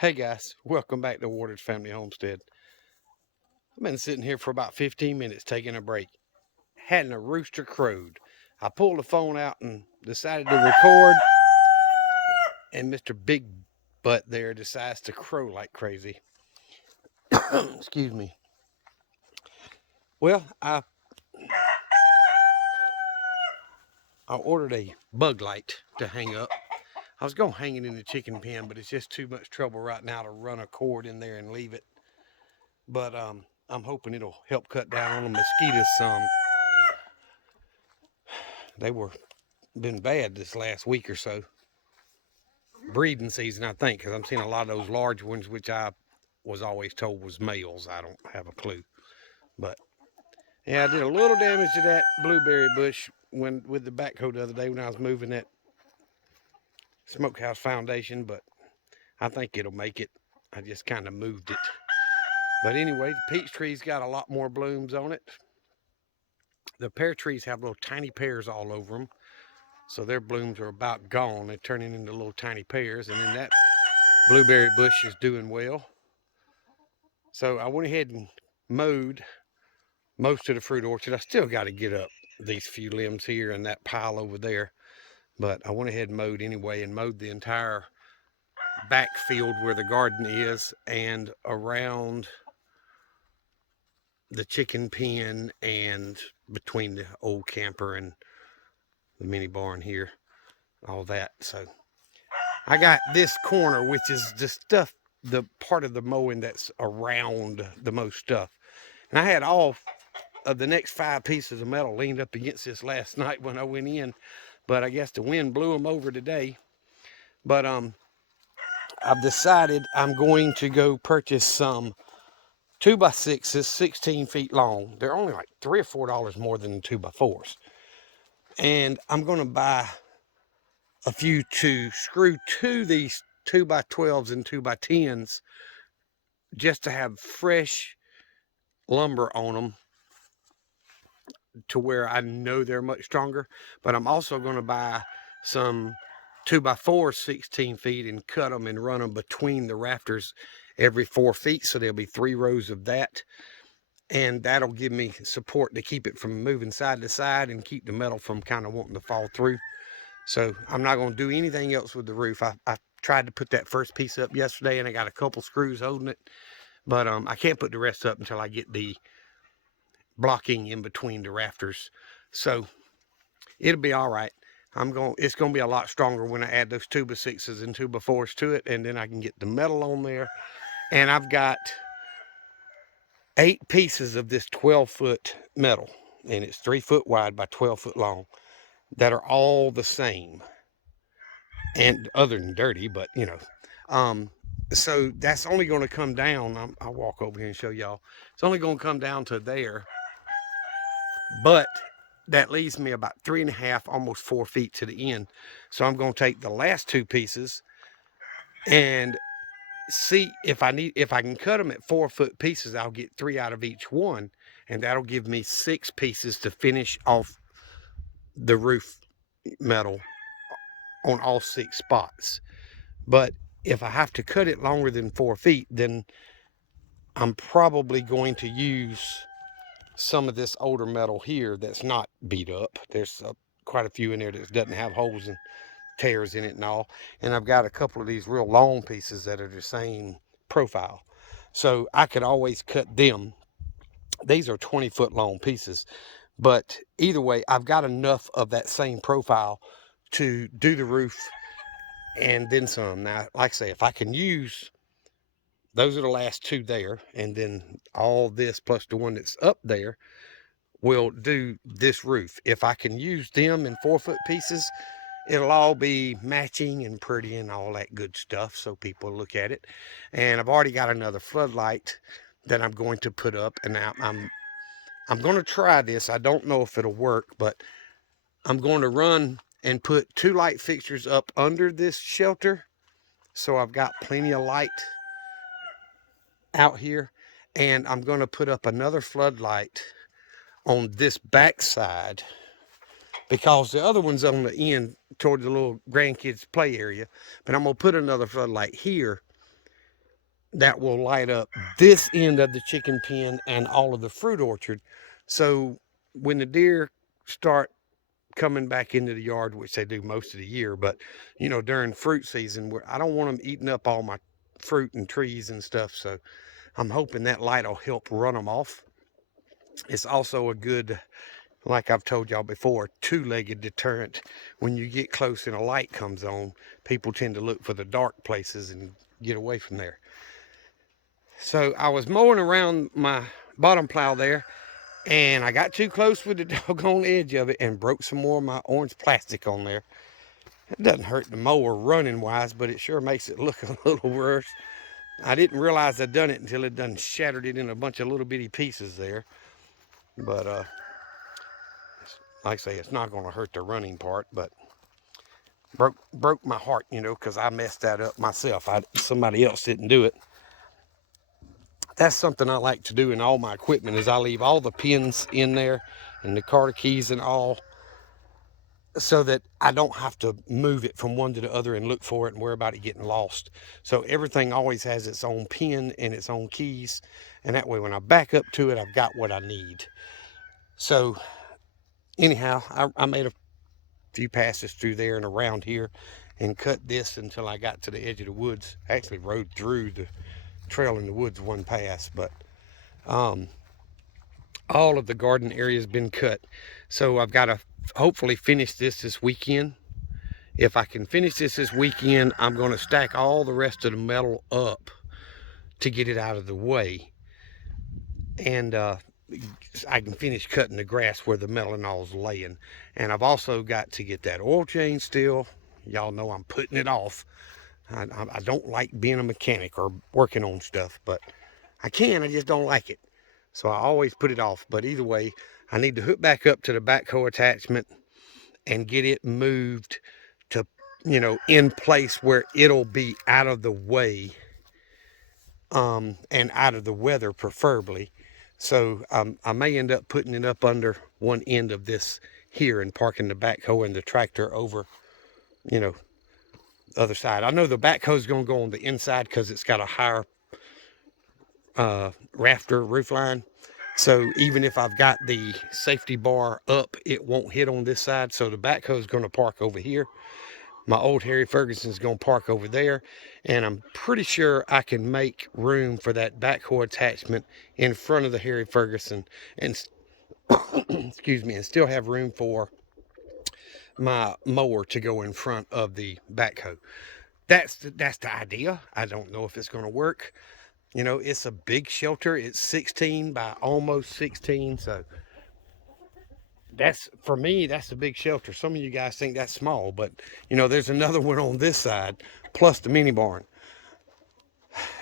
Hey guys, welcome back to Waters Family Homestead. I've been sitting here for about 15 minutes taking a break. Hadn't a rooster crowed. I pulled the phone out and decided to record, and Mr. Big Butt there decides to crow like crazy. Excuse me. Well, I ordered a bug light to hang up. I was going to hang it in the chicken pen, but it's just too much trouble right now to run a cord in there and leave it. But I'm hoping it'll help cut down on the mosquitoes some. They were been bad this last week or so. Breeding season, I think, because I'm seeing a lot of those large ones, which I was always told was males. I don't have a clue. But yeah, I did a little damage to that blueberry bush with the backhoe the other day when I was moving that smokehouse foundation, but I think it'll make it. I just kind of moved it. But anyway, the peach tree's got a lot more blooms on it. The pear trees have little tiny pears all over them. So their blooms are about gone. They're turning into little tiny pears. And then that blueberry bush is doing well. So I went ahead and mowed most of the fruit orchard. I still got to get up these few limbs here and that pile over there. But I went ahead and mowed anyway and mowed the entire backfield where the garden is and around the chicken pen and between the old camper and the mini barn here, all that. So I got this corner, which is the stuff, the part of the mowing that's around the most stuff. And I had all of the next 5 pieces of metal leaned up against this last night when I went in, but I guess the wind blew them over today. But I've decided I'm going to go purchase some 2x6s, 16 feet long. They're only like $3 or $4 more than the 2x4s. And I'm going to buy a few to screw to these 2x12s and 2x10s just to have fresh lumber on them to where I know they're much stronger. But I'm also going to buy some 2x4s 16 feet and cut them and run them between the rafters every 4 feet. So there'll be 3 rows of that. And that'll give me support to keep it from moving side to side and keep the metal from kind of wanting to fall through. So I'm not going to do anything else with the roof. I tried to put that first piece up yesterday and I got a couple screws holding it. But I can't put the rest up until I get the blocking in between the rafters. So it'll be all right. It's going to be a lot stronger when I add those 2x6s and 2x4s to it. And then I can get the metal on there. And I've got 8 pieces of this 12-foot metal. And it's 3 foot wide by 12 foot long that are all the same. And other than dirty, but you know. So that's only going to come down. I'll walk over here and show y'all. It's only going to come down to there. But that leaves me about 3.5, almost 4 feet to the end. So I'm going to take the last 2 pieces and see if I can cut them at 4-foot pieces. I'll get 3 out of each one, and that'll give me 6 pieces to finish off the roof metal on all 6 spots. But if I have to cut it longer than 4 feet, then I'm probably going to use some of this older metal here that's not beat up. There's quite a few in there that doesn't have holes and tears in it and all. And I've got a couple of these real long pieces that are the same profile. So I could always cut them. These are 20-foot long pieces. But either way, I've got enough of that same profile to do the roof and then some. Now, like I say, if I can use, those are the last 2 there, and then all this plus the one that's up there will do this roof. If I can use them in 4-foot pieces, it'll all be matching and pretty and all that good stuff, so people look at it. And I've already got another floodlight that I'm going to put up, and I'm going to try this. I don't know if it'll work, but I'm going to run and put 2 light fixtures up under this shelter, so I've got plenty of light out here. And I'm going to put up another floodlight on this back side, because the other one's on the end toward the little grandkids play area. But I'm going to put another floodlight here that will light up this end of the chicken pen and all of the fruit orchard. So when the deer start coming back into the yard, which they do most of the year, but you know, during fruit season, where I don't want them eating up all my fruit and trees and stuff. So I'm hoping that light will help run them off. It's also a good, like I've told y'all before, two-legged deterrent. When you get close and a light comes on, people tend to look for the dark places and get away from there. So I was mowing around my bottom plow there, and I got too close with the doggone edge of it and broke some more of my orange plastic on there. It doesn't hurt the mower running wise, but it sure makes it look a little worse. I didn't realize I'd done it until it done shattered it in a bunch of little bitty pieces there. But like I say, it's not going to hurt the running part, but broke my heart, you know, because I messed that up myself. Somebody else didn't do it. That's something I like to do in all my equipment, is I leave all the pins in there and the car keys and all, so that I don't have to move it from one to the other and look for it and worry about it getting lost. So everything always has its own pin and its own keys, and that way when I back up to it, I've got what I need. So anyhow, I made a few passes through there and around here and cut this until I got to the edge of the woods. I actually rode through the trail in the woods one pass, but all of the garden area has been cut. So I've got to hopefully finish this weekend. If I can finish this weekend, I'm going to stack all the rest of the metal up to get it out of the way. And I can finish cutting the grass where the melanol's laying. And I've also got to get that oil change still. Y'all know I'm putting it off. I don't like being a mechanic or working on stuff, but I just don't like it. So I always put it off. But either way, I need to hook back up to the backhoe attachment and get it moved to, you know, in place where it'll be out of the way, and out of the weather preferably. So I may end up putting it up under one end of this here and parking the backhoe and the tractor over, you know, the other side. I know the backhoe is going to go on the inside because it's got a higher rafter roof line. So even if I've got the safety bar up, it won't hit on this side. So the backhoe is going to park over here. My old Harry Ferguson's going to park over there. And I'm pretty sure I can make room for that backhoe attachment in front of the Harry Ferguson and excuse me, and still have room for my mower to go in front of the backhoe. That's the idea. I don't know if it's going to work. You know, it's a big shelter. It's 16 by almost 16. So that's, for me, that's a big shelter. Some of you guys think that's small, but you know, there's another one on this side plus the mini barn.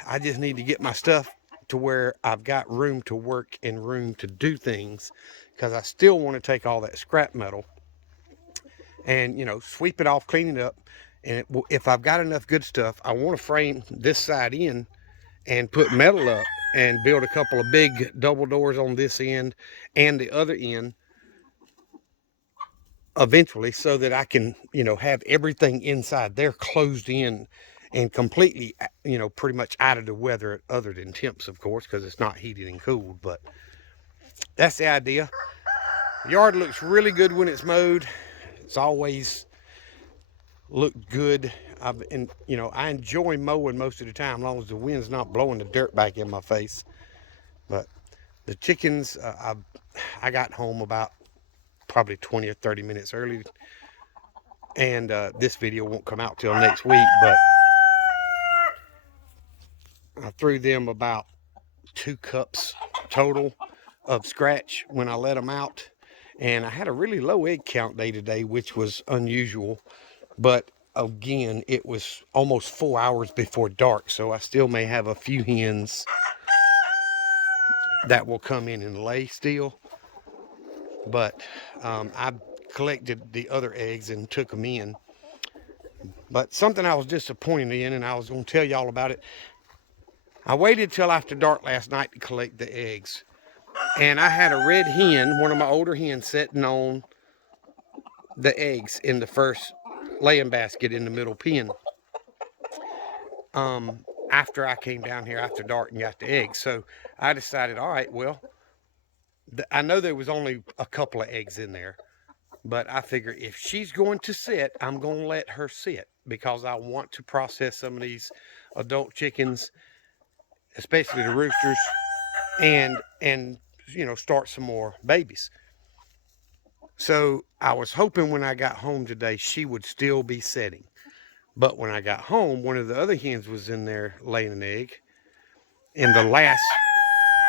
I just need to get my stuff to where I've got room to work and room to do things, because I still want to take all that scrap metal and, you know, sweep it off, clean it up. And if I've got enough good stuff, I want to frame this side in and put metal up and build a couple of big double doors on this end and the other end eventually, so that I can, you know, have everything inside there closed in and completely, you know, pretty much out of the weather, other than temps, of course, because it's not heated and cooled. But that's the idea. The yard looks really good when it's mowed. It's always looked good. And you know, I enjoy mowing most of the time, as long as the wind's not blowing the dirt back in my face. But the chickens, I got home about probably 20 or 30 minutes early, and this video won't come out till next week, but I threw them about 2 cups total of scratch when I let them out. And I had a really low egg count day today, which was unusual. But again, it was almost 4 hours before dark, so I still may have a few hens that will come in and lay still. But I collected the other eggs and took them in. But something I was disappointed in, and I was going to tell y'all about it. I waited till after dark last night to collect the eggs. And I had a red hen, one of my older hens, sitting on the eggs in the first laying basket in the middle pen. after I came down here after dark and got the eggs. So I decided, all right, well, I know there was only a couple of eggs in there, but I figure if she's going to sit, I'm going to let her sit because I want to process some of these adult chickens, especially the roosters, and start some more babies. So I was hoping when I got home today she would still be setting. But when I got home, one of the other hens was in there laying an egg in the last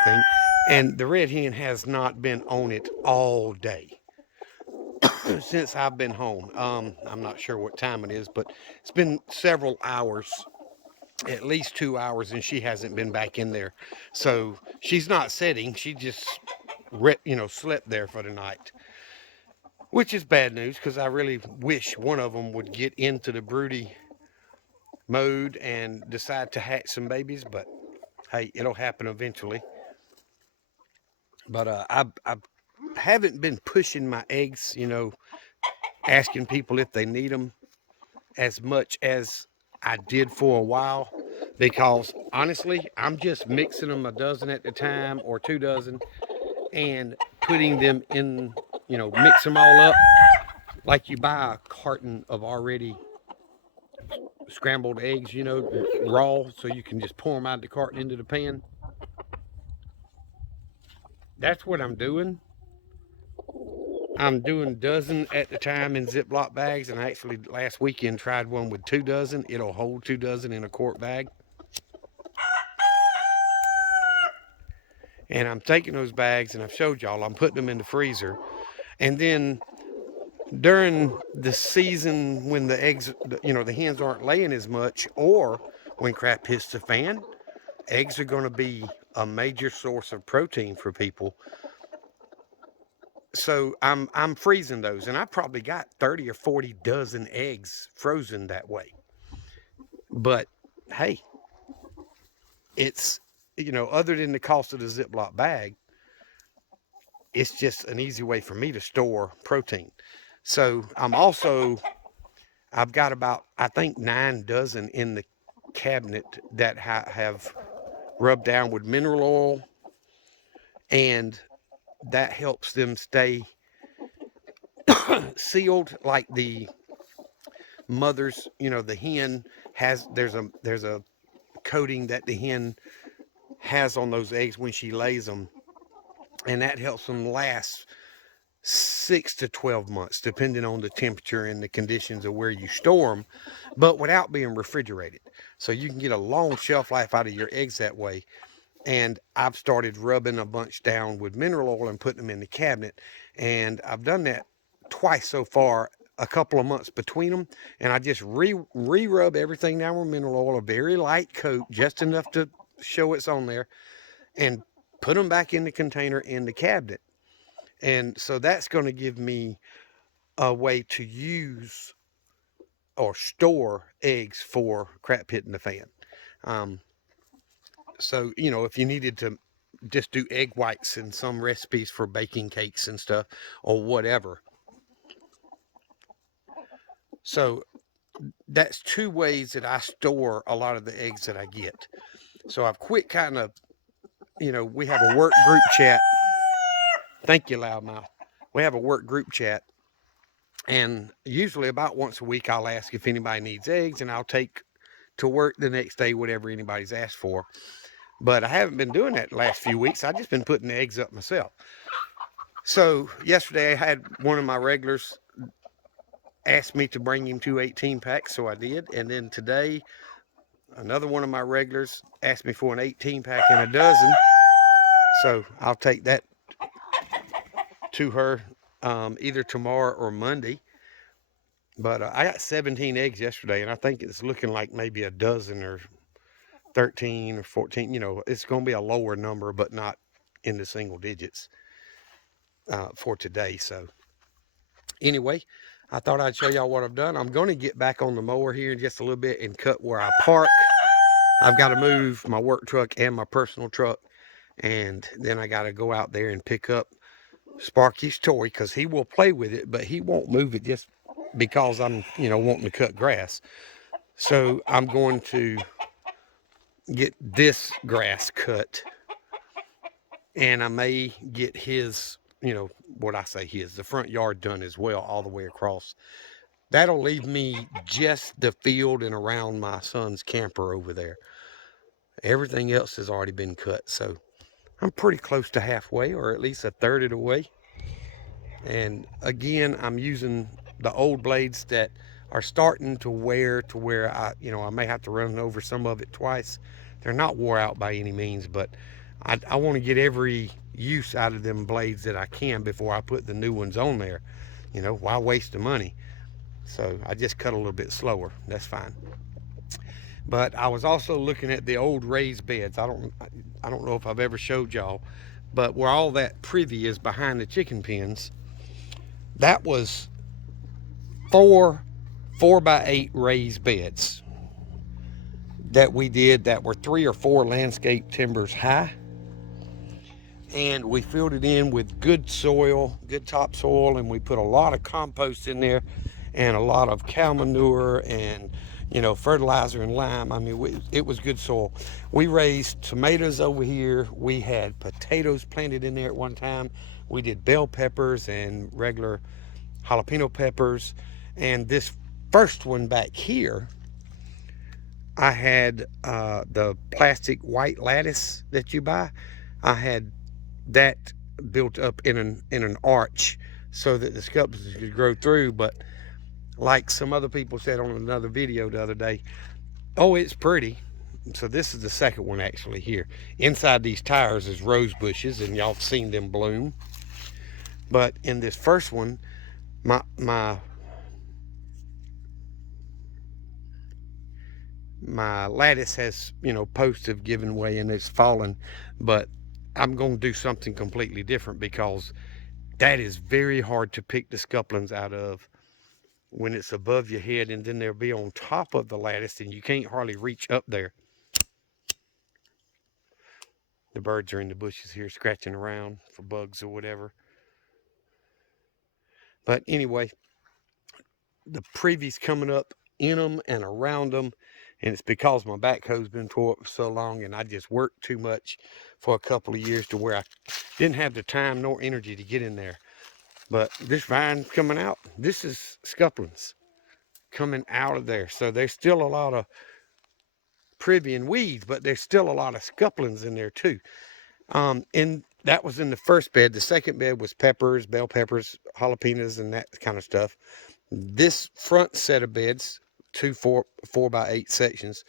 thing, and the red hen has not been on it all day since I've been home. I'm not sure what time it is, but it's been several hours, at least 2 hours, and she hasn't been back in there. So she's not setting. She just, slept there for the night, which is bad news because I really wish one of them would get into the broody mode and decide to hatch some babies. But hey, it'll happen eventually. But I haven't been pushing my eggs, asking people if they need them as much as I did for a while, because honestly, I'm just mixing them a dozen at a time or 2 dozen and putting them in, mix them all up like you buy a carton of already scrambled eggs, raw, so you can just pour them out of the carton into the pan. That's what I'm doing. I'm doing a dozen at the time in Ziploc bags, and I actually last weekend tried one with 2 dozen. It'll hold 2 dozen in a quart bag. And I'm taking those bags, and I've showed y'all, I'm putting them in the freezer. And then during the season when the eggs, the hens aren't laying as much, or when crap hits the fan, eggs are going to be a major source of protein for people. So I'm freezing those, and I probably got 30 or 40 dozen eggs frozen that way. But hey, it's, other than the cost of the Ziploc bag, it's just an easy way for me to store protein. So I've got about, I think, 9 dozen in the cabinet that have rubbed down with mineral oil, and that helps them stay sealed. Like the mothers, the hen has, there's a coating that the hen has on those eggs when she lays them, and that helps them last 6 to 12 months, depending on the temperature and the conditions of where you store them, but without being refrigerated. So you can get a long shelf life out of your eggs that way. And I've started rubbing a bunch down with mineral oil and putting them in the cabinet. And I've done that twice so far, a couple of months between them. And I just re-rub everything down with mineral oil, a very light coat, just enough to show it's on there, and put them back in the container in the cabinet. And so that's going to give me a way to use or store eggs for crap hitting the fan. So, if you needed to just do egg whites in some recipes for baking cakes and stuff or whatever. So that's 2 ways that I store a lot of the eggs that I get. So I've quit kind of, we have a work group chat. Thank you, loudmouth. We have a work group chat, and usually about once a week I'll ask if anybody needs eggs, and I'll take to work the next day whatever anybody's asked for. But I haven't been doing that the last few weeks. I've just been putting the eggs up myself. So yesterday I had one of my regulars asked me to bring him 2 18-packs, so I did. And then today, another one of my regulars asked me for an 18-pack and a dozen. So I'll take that to her either tomorrow or Monday. But I got 17 eggs yesterday, and I think it's looking like maybe a dozen or 13 or 14. It's going to be a lower number, but not in the single digits for today. So anyway, I thought I'd show y'all what I've done. I'm going to get back on the mower here in just a little bit and cut where I park. I've got to move my work truck and my personal truck, and then I got to go out there and pick up Sparky's toy, because he will play with it, but he won't move it just because I'm, wanting to cut grass. So I'm going to get this grass cut, and I may get his, what I say his, the front yard done as well, all the way across. That'll leave me just the field and around my son's camper over there. Everything else has already been cut, so I'm pretty close to halfway, or at least a third of the way. And again, I'm using the old blades that are starting to wear to where I may have to run over some of it twice. They're not wore out by any means, but I want to get every use out of them blades that I can before I put the new ones on there. Why waste the money? So I just cut a little bit slower. That's fine. But I was also looking at the old raised beds. I don't know if I've ever showed y'all, but where all that privy is behind the chicken pens, that was four 4x8 raised beds that we did that were 3 or 4 landscape timbers high. And we filled it in with good soil, good topsoil, and we put a lot of compost in there and a lot of cow manure and fertilizer and lime. I mean, it was good soil. We raised tomatoes over here. We had potatoes planted in there at one time. We did bell peppers and regular jalapeno peppers. And this first one back here, I had the plastic white lattice that you buy. I had that built up in an arch so that the scuppers could grow through. But like some other people said on another video the other day, oh, it's pretty. So this is the second one actually here. Inside these tires is rose bushes, and y'all have seen them bloom. But in this first one, my lattice has, posts have given way and it's fallen. But I'm going to do something completely different, because that is very hard to pick the scuplins out of when it's above your head, and then they'll be on top of the lattice and you can't hardly reach up there. The birds are in the bushes here scratching around for bugs or whatever. But anyway, the privy's coming up in them and around them, and it's because my backhoe's been tore up for so long, and I just worked too much for a couple of years to where I didn't have the time nor energy to get in there. But this vine's coming out. This is scuplins coming out of there. So there's still a lot of privy and weeds, but there's still a lot of scuplins in there too. And that was in the first bed. The second bed was peppers, bell peppers, jalapenos, and that kind of stuff. This front set of beds, 4x8 sections,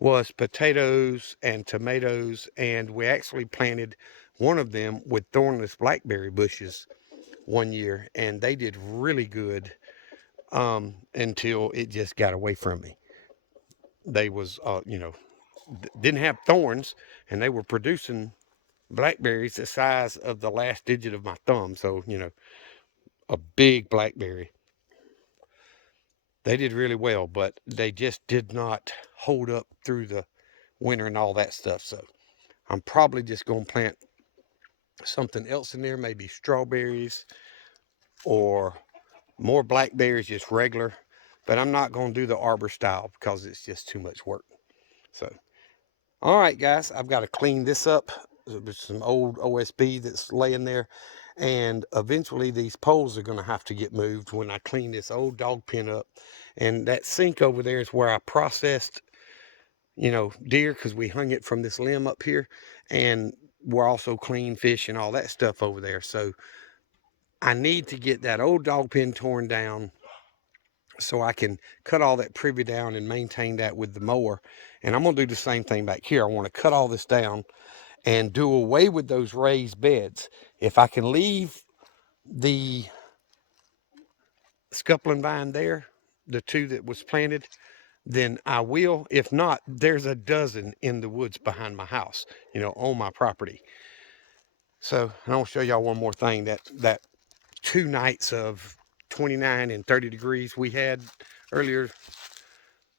was potatoes and tomatoes, and we actually planted one of them with thornless blackberry bushes one year, and they did really good until it just got away from me. They was, didn't have thorns, and they were producing blackberries the size of the last digit of my thumb. So, a big blackberry. They did really well, but they just did not hold up through the winter and all that stuff. So I'm probably just going to plant something else in there, maybe strawberries or more blackberries, just regular. But I'm not going to do the arbor style because it's just too much work. So, all right, guys, I've got to clean this up. There's some old OSB that's laying there. And eventually these poles are going to have to get moved when I clean this old dog pen up. And that sink over there is where I processed, deer, because we hung it from this limb up here. And we're also clean fish and all that stuff over there. So I need to get that old dog pen torn down so I can cut all that privy down and maintain that with the mower. And I'm going to do the same thing back here. I want to cut all this down and do away with those raised beds. If I can leave the scuplin vine there, the 2 that was planted, then I will. If not, there's a dozen in the woods behind my house, on my property. So I'll show y'all one more thing. That 2 nights of 29 and 30 degrees we had earlier,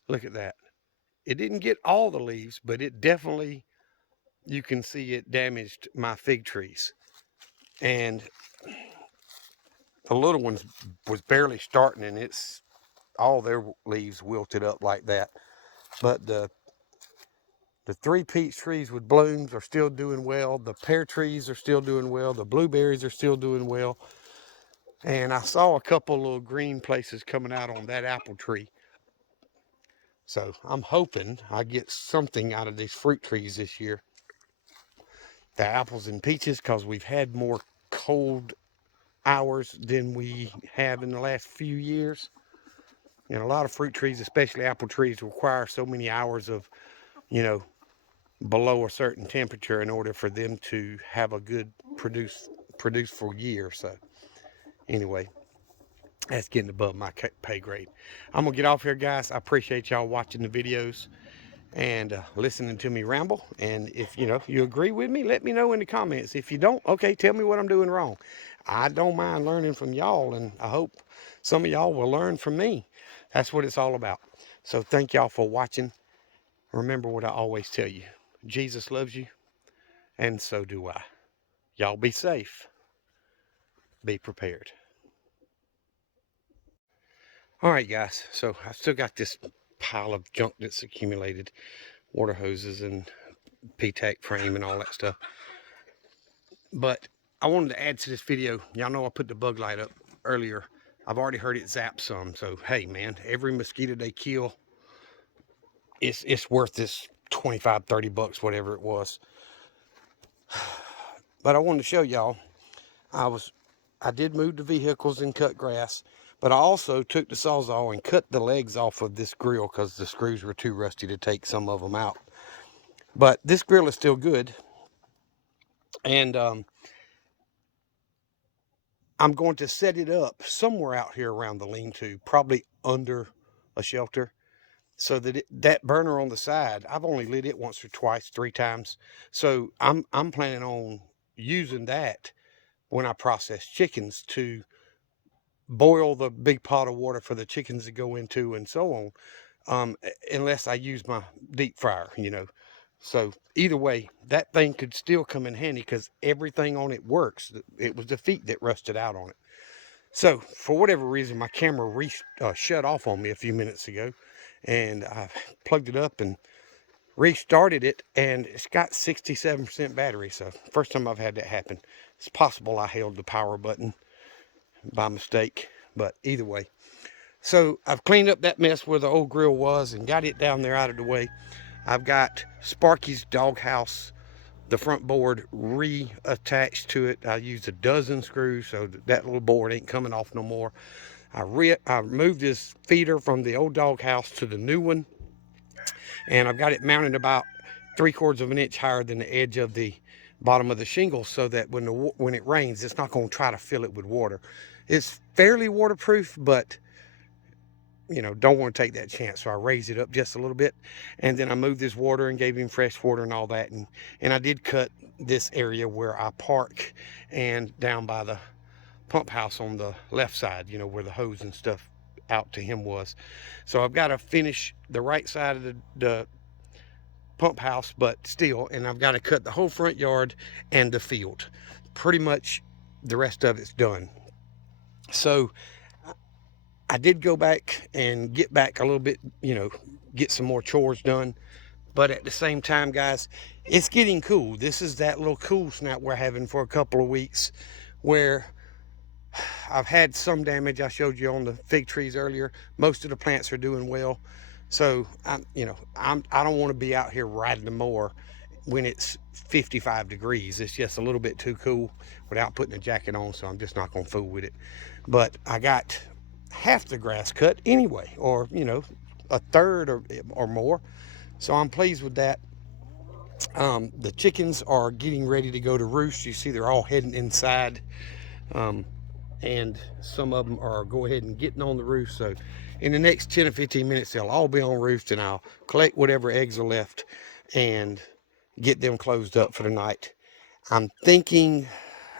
look at that. It didn't get all the leaves, but it definitely, you can see it damaged my fig trees. And the little ones was barely starting, and it's all their leaves wilted up like that. But the The 3 peach trees with blooms are still doing well. The pear trees are still doing well. The blueberries are still doing well. And I saw a couple little green places coming out on that apple tree. So I'm hoping I get something out of these fruit trees this year. The apples and peaches, because we've had more cold hours than we have in the last few years. And a lot of fruit trees, especially apple trees, require so many hours of, you know, below a certain temperature in order for them to have a good produce for years. So anyway, that's getting above my pay grade. I'm gonna get off here, guys. I appreciate y'all watching the videos and listening to me ramble. And if you agree with me, let me know in the comments. If you don't, okay, tell me what I'm doing wrong. I don't mind learning from y'all, and I hope some of y'all will learn from me. That's what it's all about. So thank y'all for watching. Remember what I always tell you: Jesus loves you, and so do I. Y'all be safe, be prepared. All right, guys, so I still got this pile of junk that's accumulated, water hoses and P-tack frame and all that stuff. But I wanted to add to this video. Y'all know I put the bug light up earlier. I've already heard it zap some. So hey, man, every mosquito they kill, it's worth this 25, 30 bucks, whatever it was. But I wanted to show y'all, I did move the vehicles and cut grass, but I also took the Sawzall and cut the legs off of this grill because the screws were too rusty to take some of them out. But this grill is still good. And I'm going to set it up somewhere out here around the lean-to, probably under a shelter, so that that burner on the side, I've only lit it once or twice, 3 times. So I'm planning on using that when I process chickens to boil the big pot of water for the chickens to go into and so on, unless I use my deep fryer. So either way, that thing could still come in handy because everything on it works. It was the feet that rusted out on it. So for whatever reason, my camera shut off on me a few minutes ago, and I plugged it up and restarted it, and it's got 67% battery. So first time I've had that happen. It's possible I held the power button by mistake, but either way. So I've cleaned up that mess where the old grill was and got it down there out of the way. I've got Sparky's doghouse, the front board reattached to it. I used a dozen screws, so that little board ain't coming off no more. I moved this feeder from the old doghouse to the new one, and I've got it mounted about 3/4 of an inch higher than the edge of the bottom of the shingle, so that when it rains, it's not going to try to fill it with water. It's fairly waterproof, but don't want to take that chance. So I raised it up just a little bit, and then I moved this water and gave him fresh water and all that. And I did cut this area where I park and down by the pump house on the left side, where the hose and stuff out to him was. So I've got to finish the right side of the pump house, but still, and I've got to cut the whole front yard and the field. Pretty much the rest of it's done. So I did go back and get back a little bit, get some more chores done. But at the same time, guys, it's getting cool. This is that little cool snap we're having for a couple of weeks where I've had some damage. I showed you on the fig trees earlier. Most of the plants are doing well. So I don't want to be out here riding the mower when it's 55 degrees. It's just a little bit too cool without putting a jacket on, so I'm just not going to fool with it. But I got half the grass cut anyway, or a third or more. So I'm pleased with that. The chickens are getting ready to go to roost. You see they're all heading inside, and some of them are go ahead and getting on the roost. So in the next 10 or 15 minutes they'll all be on roost, and I'll collect whatever eggs are left and get them closed up for the night. I'm thinking,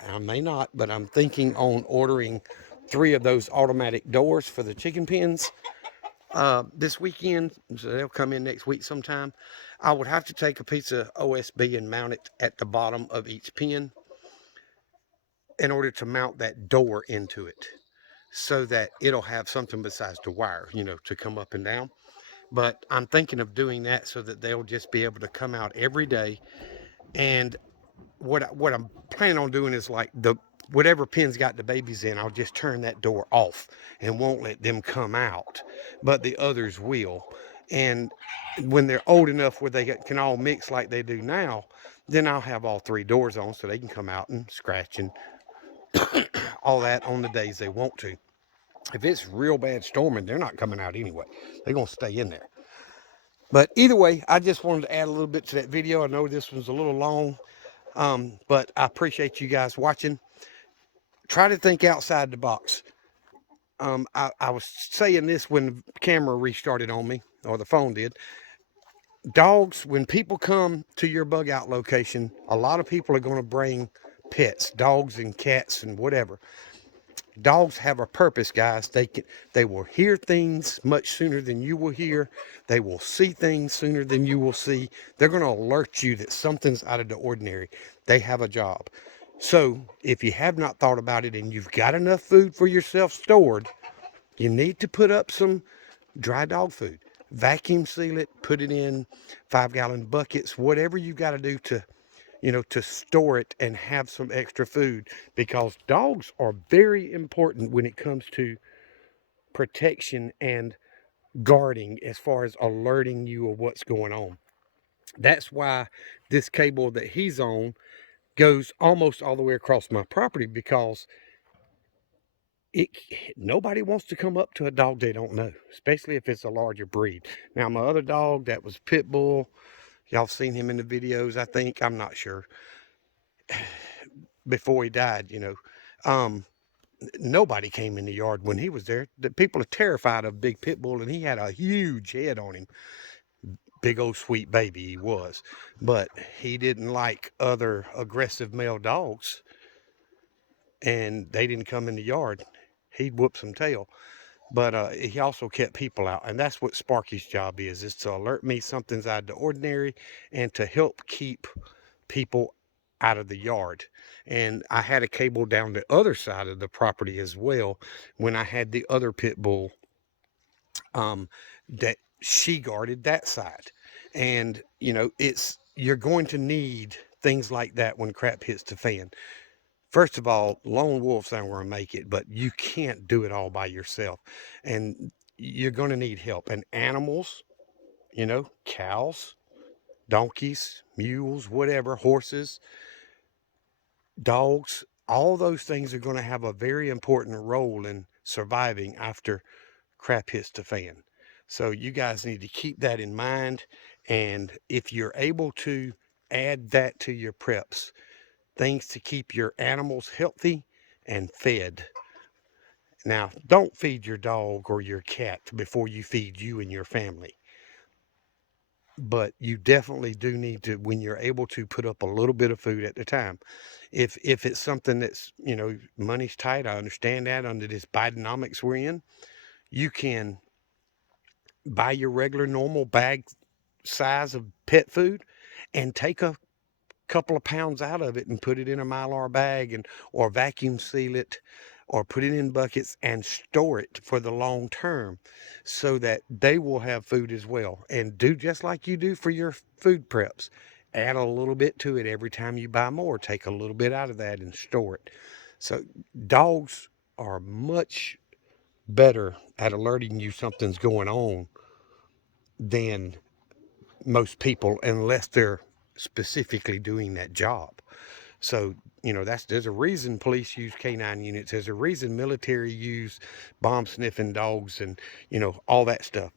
I may not, but I'm thinking on ordering 3 of those automatic doors for the chicken pens this weekend. So they'll come in next week sometime. I would have to take a piece of OSB and mount it at the bottom of each pen in order to mount that door into it, so that it'll have something besides the wire, to come up and down. But I'm thinking of doing that so that they'll just be able to come out every day. And what I'm planning on doing is like the whatever pen's got the babies in, I'll just turn that door off and won't let them come out, but the others will. And when they're old enough where they can all mix like they do now, then I'll have all three doors on so they can come out and scratch and all that on the days they want to. If it's real bad storming, they're not coming out anyway. They're going to stay in there. But either way, I just wanted to add a little bit to that video. I know this one's a little long, but I appreciate you guys watching. Try to think outside the box. I was saying this when the camera restarted on me, or the phone did. Dogs, when people come to your bug out location, a lot of people are going to bring pets, dogs and cats and whatever. Dogs have a purpose, guys. They will hear things much sooner than you will hear. They will see things sooner than you will see. They're going to alert you that something's out of the ordinary. They have a job. So if you have not thought about it and you've got enough food for yourself stored, you need to put up some dry dog food. Vacuum seal it, put it in 5-gallon buckets, whatever you got to do to, to store it and have some extra food, because dogs are very important when it comes to protection and guarding as far as alerting you of what's going on. That's why this cable that he's on goes almost all the way across my property, because it nobody wants to come up to a dog they don't know, especially if it's a larger breed. Now, my other dog that was pit bull, y'all seen him in the videos, I think, I'm not sure, before he died, nobody came in the yard when he was there. The people are terrified of big pit bull, and he had a huge head on him. Big old sweet baby he was, but he didn't like other aggressive male dogs, and they didn't come in the yard. He'd whoop some tail. But he also kept people out, and that's what Sparky's job is to alert me something's out of the ordinary and to help keep people out of the yard. And I had a cable down the other side of the property as well when I had the other pit bull, that she guarded that side. And you're going to need things like that when crap hits the fan. First of all, lone wolves aren't going to make it, but you can't do it all by yourself. And you're going to need help. And animals, cows, donkeys, mules, whatever, horses, dogs, all those things are going to have a very important role in surviving after crap hits the fan. So you guys need to keep that in mind. And if you're able to add that to your preps, things to keep your animals healthy and fed. Now, don't feed your dog or your cat before you feed you and your family. But you definitely do need to, when you're able to, put up a little bit of food at a time. If it's something that's, money's tight, I understand that under this Bidenomics we're in, you can buy your regular normal bag size of pet food and take a couple of pounds out of it and put it in a Mylar bag, and or vacuum seal it or put it in buckets and store it for the long term so that they will have food as well. And do just like you do for your food preps. Add a little bit to it every time you buy more. Take a little bit out of that and store it. So dogs are much better at alerting you something's going on than most people, unless they're specifically doing that job. So, there's a reason police use canine units. There's a reason military use bomb sniffing dogs and, all that stuff.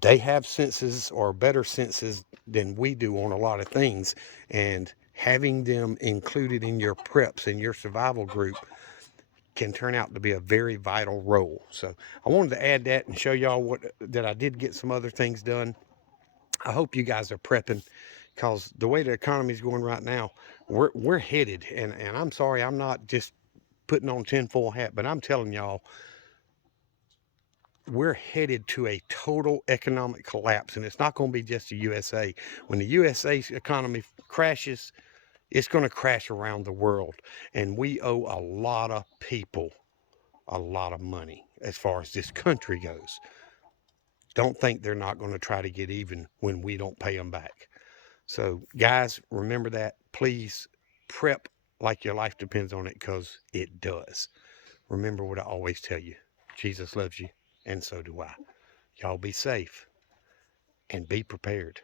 They have senses, or better senses than we do on a lot of things. And having them included in your preps and your survival group can turn out to be a very vital role. So I wanted to add that and show y'all that I did get some other things done. I hope you guys are prepping, because the way the economy is going right now, we're headed, and I'm sorry, I'm not just putting on tinfoil hat, but I'm telling y'all, we're headed to a total economic collapse, and it's not going to be just the USA. When the USA's economy crashes, it's going to crash around the world, and we owe a lot of people a lot of money as far as this country goes. don't think they're not going to try to get even when we don't pay them back. So, guys, remember that. Please prep like your life depends on it, because it does. Remember what I always tell you: Jesus loves you, and so do I. Y'all be safe and be prepared.